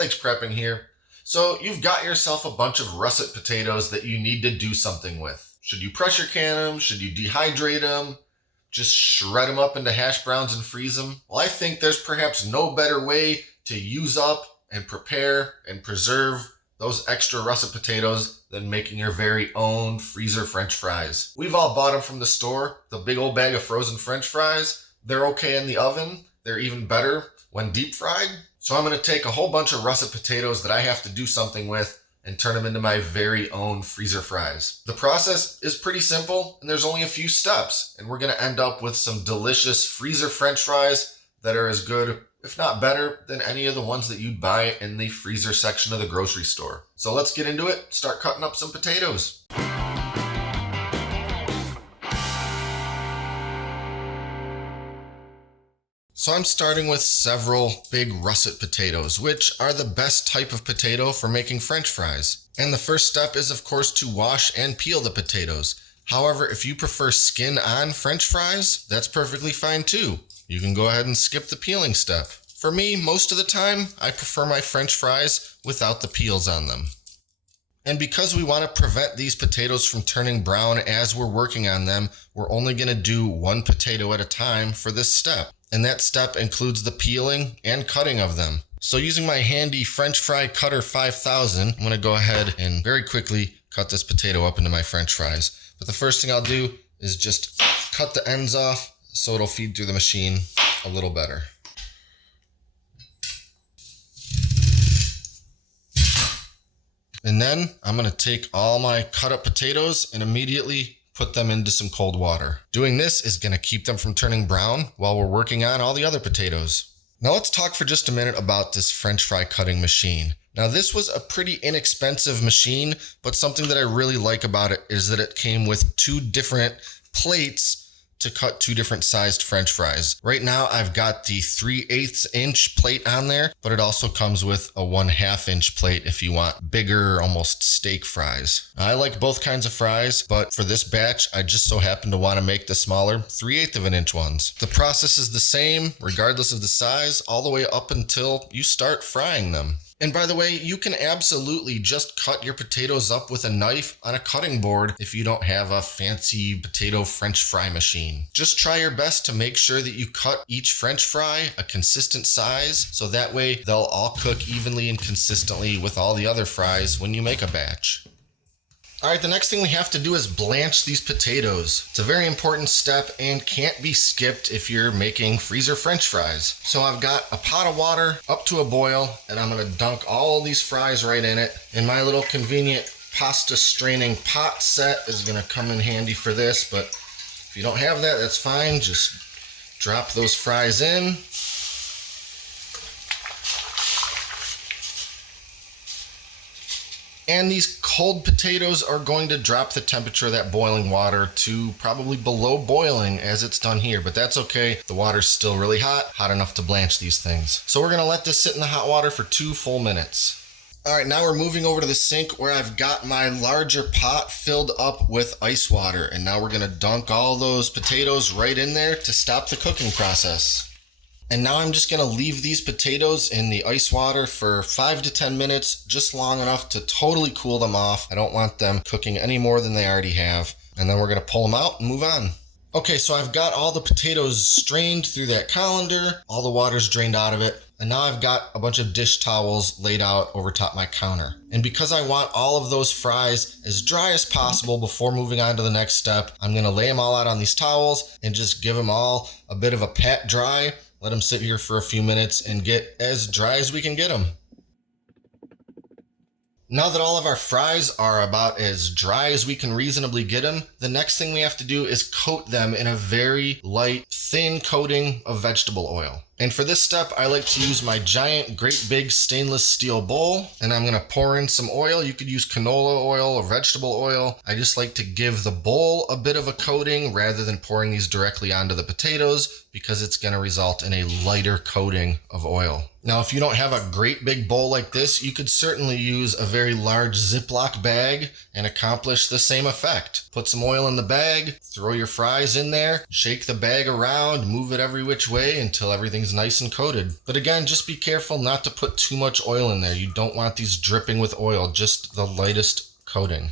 Lakes prepping here. So you've got yourself a bunch of russet potatoes that you need to do something with. Should you pressure can them? Should you dehydrate them? Just shred them up into hash browns and freeze them? Well, I think there's perhaps no better way to use up and prepare and preserve those extra russet potatoes than making your very own freezer French fries. We've all bought them from the store, the big old bag of frozen French fries. They're okay in the oven. They're even better when deep fried. So I'm going to take a whole bunch of russet potatoes that I have to do something with and turn them into my very own freezer fries. The process is pretty simple and there's only a few steps, and we're going to end up with some delicious freezer French fries that are as good, if not better, than any of the ones that you'd buy in the freezer section of the grocery store. So let's get into it, start cutting up some potatoes. So I'm starting with several big russet potatoes, which are the best type of potato for making French fries. And the first step is, of course, to wash and peel the potatoes. However, if you prefer skin-on French fries, that's perfectly fine too. You can go ahead and skip the peeling step. For me, most of the time, I prefer my French fries without the peels on them. And because we want to prevent these potatoes from turning brown as we're working on them, we're only going to do one potato at a time for this step. And that step includes the peeling and cutting of them. So using my handy French fry cutter 5000, I'm going to go ahead and very quickly cut this potato up into my French fries. But the first thing I'll do is just cut the ends off so it'll feed through the machine a little better. And then I'm going to take all my cut up potatoes and immediately put them into some cold water. Doing this is going to keep them from turning brown while we're working on all the other potatoes. Now let's talk for just a minute about this French fry cutting machine. Now this was a pretty inexpensive machine, but something that I really like about it is that it came with two different plates to cut two different sized French fries. Right now I've got the 3/8 inch plate on there, but it also comes with a 1/2 inch plate if you want bigger, almost steak fries. I like both kinds of fries, but for this batch, I just so happen to want to make the smaller 3/8 of an inch ones. The process is the same, regardless of the size, all the way up until you start frying them. And by the way, you can absolutely just cut your potatoes up with a knife on a cutting board if you don't have a fancy potato French fry machine. Just try your best to make sure that you cut each French fry a consistent size, so that way they'll all cook evenly and consistently with all the other fries when you make a batch. All right, the next thing we have to do is blanch these potatoes. It's a very important step and can't be skipped if you're making freezer French fries. So I've got a pot of water up to a boil, and I'm gonna dunk all these fries right in it. And my little convenient pasta straining pot set is gonna come in handy for this, but if you don't have that, that's fine. Just drop those fries in. And these cold potatoes are going to drop the temperature of that boiling water to probably below boiling as it's done here, but that's okay. The water's still really hot enough to blanch these things. So we're gonna let this sit in the hot water for 2 full minutes. All right, now we're moving over to the sink where I've got my larger pot filled up with ice water. And now we're gonna dunk all those potatoes right in there to stop the cooking process. And now I'm just gonna leave these potatoes in the ice water for 5 to 10 minutes, just long enough to totally cool them off. I don't want them cooking any more than they already have. And then we're gonna pull them out and move on. Okay, so I've got all the potatoes strained through that colander, all the water's drained out of it, and now I've got a bunch of dish towels laid out over top my counter. And because I want all of those fries as dry as possible before moving on to the next step, I'm gonna lay them all out on these towels and just give them all a bit of a pat dry. Let them sit here for a few minutes and get as dry as we can get them. Now that all of our fries are about as dry as we can reasonably get them, the next thing we have to do is coat them in a very light, thin coating of vegetable oil. And for this step, I like to use my giant, great big stainless steel bowl, and I'm gonna pour in some oil. You could use canola oil or vegetable oil. I just like to give the bowl a bit of a coating rather than pouring these directly onto the potatoes, because it's gonna result in a lighter coating of oil. Now, if you don't have a great big bowl like this, you could certainly use a very large Ziploc bag and accomplish the same effect. Put some oil in the bag, throw your fries in there, shake the bag around, move it every which way until everything's everything's nice and coated. But again, just be careful not to put too much oil in there. You don't want these dripping with oil, just the lightest coating.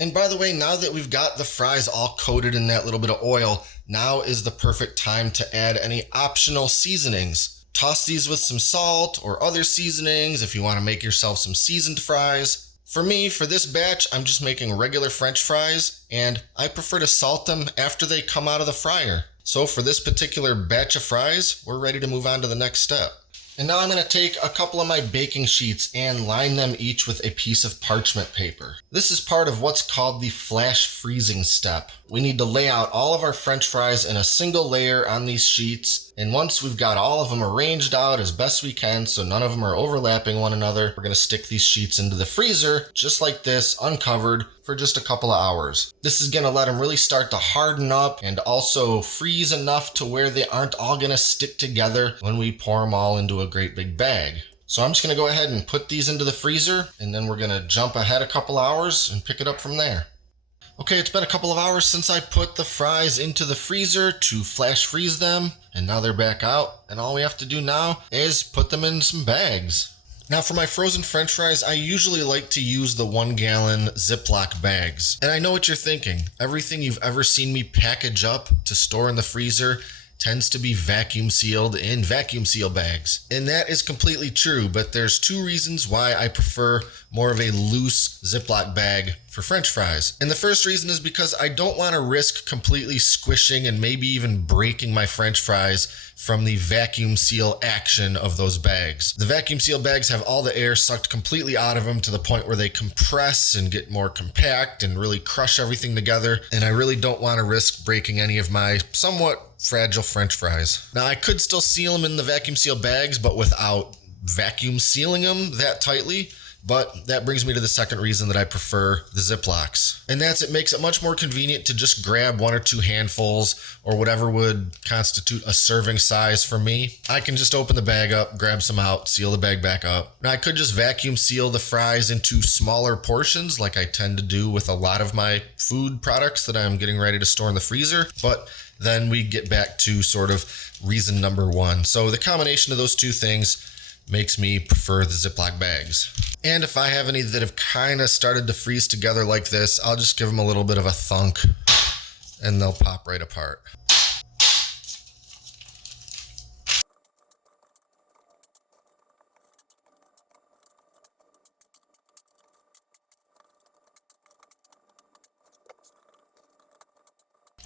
And by the way, now that we've got the fries all coated in that little bit of oil, now is the perfect time to add any optional seasonings. Toss these with some salt or other seasonings if you want to make yourself some seasoned fries. For me, for this batch, I'm just making regular French fries, and I prefer to salt them after they come out of the fryer. So for this particular batch of fries, we're ready to move on to the next step. And now I'm going to take a couple of my baking sheets and line them each with a piece of parchment paper. This is part of what's called the flash freezing step. We need to lay out all of our French fries in a single layer on these sheets. And once we've got all of them arranged out as best we can so none of them are overlapping one another, we're going to stick these sheets into the freezer just like this, uncovered, for just a couple of hours. This is going to let them really start to harden up and also freeze enough to where they aren't all going to stick together when we pour them all into a great big bag. So I'm just going to go ahead and put these into the freezer, and then we're going to jump ahead a couple hours and pick it up from there. Okay, it's been a couple of hours since I put the fries into the freezer to flash freeze them, and now they're back out, and all we have to do now is put them in some bags. Now for my frozen French fries, I usually like to use the 1 gallon Ziploc bags. And I know what you're thinking. Everything you've ever seen me package up to store in the freezer tends to be vacuum sealed in vacuum seal bags. And that is completely true, but there's 2 reasons why I prefer more of a loose Ziploc bag for French fries. And the first reason is because I don't want to risk completely squishing and maybe even breaking my French fries from the vacuum seal action of those bags. The vacuum seal bags have all the air sucked completely out of them to the point where they compress and get more compact and really crush everything together. And I really don't want to risk breaking any of my somewhat fragile French fries. Now I could still seal them in the vacuum seal bags, but without vacuum sealing them that tightly. But that brings me to the second reason that I prefer the Ziplocs. And that's it makes it much more convenient to just grab 1 or 2 handfuls or whatever would constitute a serving size for me. I can just open the bag up, grab some out, seal the bag back up. Now I could just vacuum seal the fries into smaller portions like I tend to do with a lot of my food products that I'm getting ready to store in the freezer. But then we get back to sort of reason number 1. So the combination of those 2 things makes me prefer the Ziploc bags. And if I have any that have kind of started to freeze together like this, I'll just give them a little bit of a thunk and they'll pop right apart.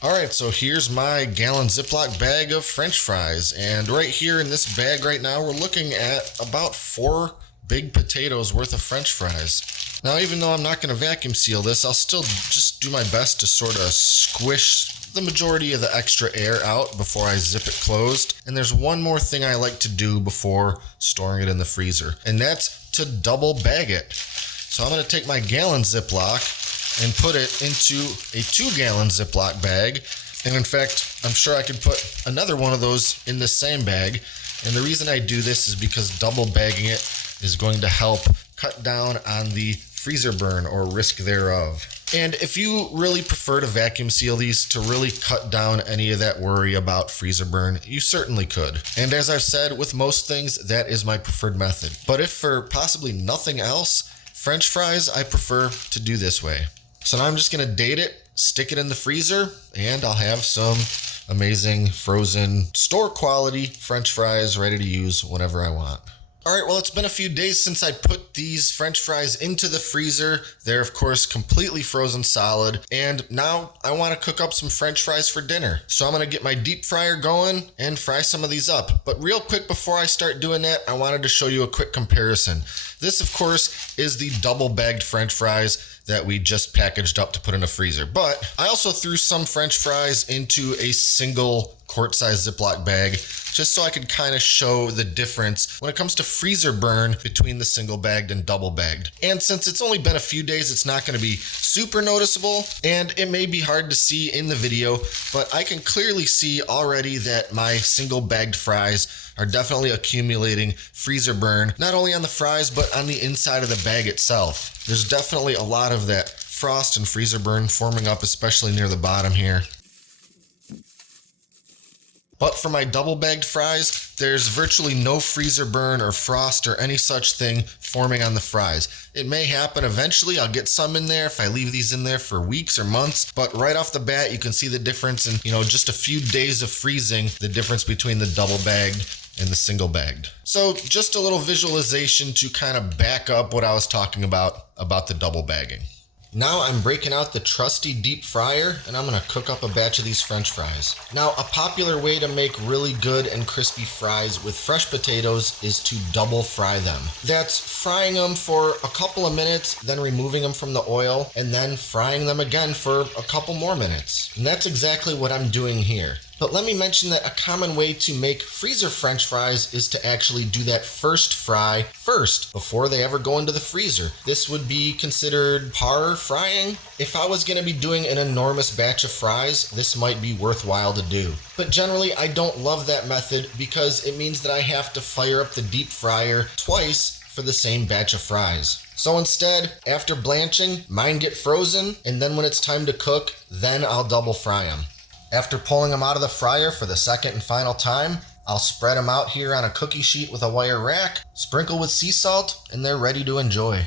Alright, so here's my gallon Ziploc bag of French fries. And right here in this bag right now, we're looking at about 4 big potatoes worth of French fries. Now, even though I'm not going to vacuum seal this, I'll still just do my best to sort of squish the majority of the extra air out before I zip it closed. And there's one more thing I like to do before storing it in the freezer, and that's to double bag it. So I'm going to take my gallon Ziploc and put it into a 2-gallon Ziploc bag. And in fact, I'm sure I could put another one of those in this same bag. And the reason I do this is because double bagging it is going to help cut down on the freezer burn or risk thereof. And if you really prefer to vacuum seal these to really cut down any of that worry about freezer burn, you certainly could. And as I've said, with most things, that is my preferred method. But if for possibly nothing else, French fries, I prefer to do this way. So now I'm just going to date it, stick it in the freezer, and I'll have some amazing frozen store quality French fries ready to use whenever I want. Alright, well, it's been a few days since I put these French fries into the freezer. They're, of course, completely frozen solid. And now I want to cook up some French fries for dinner. So I'm going to get my deep fryer going and fry some of these up. But real quick before I start doing that, I wanted to show you a quick comparison. This, of course, is the double bagged French fries that we just packaged up to put in a freezer. But I also threw some French fries into a single quart-sized Ziploc bag just so I could kind of show the difference when it comes to freezer burn between the single bagged and double bagged. And since it's only been a few days, it's not going to be super noticeable, and it may be hard to see in the video, but I can clearly see already that my single bagged fries are definitely accumulating freezer burn, not only on the fries, but on the inside of the bag itself. There's definitely a lot of that frost and freezer burn forming up, especially near the bottom here. But for my double bagged fries, there's virtually no freezer burn or frost or any such thing forming on the fries. It may happen eventually. I'll get some in there if I leave these in there for weeks or months, but right off the bat, you can see the difference in, just a few days of freezing, the difference between the double bagged and the single bagged. So just a little visualization to kind of back up what I was talking about the double bagging. Now I'm breaking out the trusty deep fryer and I'm gonna cook up a batch of these French fries. Now, a popular way to make really good and crispy fries with fresh potatoes is to double fry them. That's frying them for a couple of minutes, then removing them from the oil, and then frying them again for a couple more minutes. And that's exactly what I'm doing here. But let me mention that a common way to make freezer French fries is to actually do that first fry first before they ever go into the freezer. This would be considered par frying. If I was going to be doing an enormous batch of fries, this might be worthwhile to do. But generally, I don't love that method because it means that I have to fire up the deep fryer twice for the same batch of fries. So instead, after blanching, mine get frozen, and then when it's time to cook, then I'll double fry them. After pulling them out of the fryer for the second and final time, I'll spread them out here on a cookie sheet with a wire rack, sprinkle with sea salt, and they're ready to enjoy.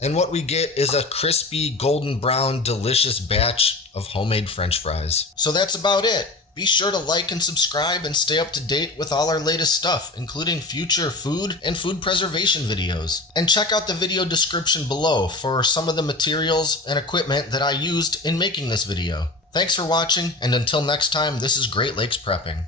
And what we get is a crispy, golden brown, delicious batch of homemade French fries. So that's about it. Be sure to like and subscribe and stay up to date with all our latest stuff, including future food and food preservation videos. And check out the video description below for some of the materials and equipment that I used in making this video. Thanks for watching, and until next time, this is Great Lakes Prepping.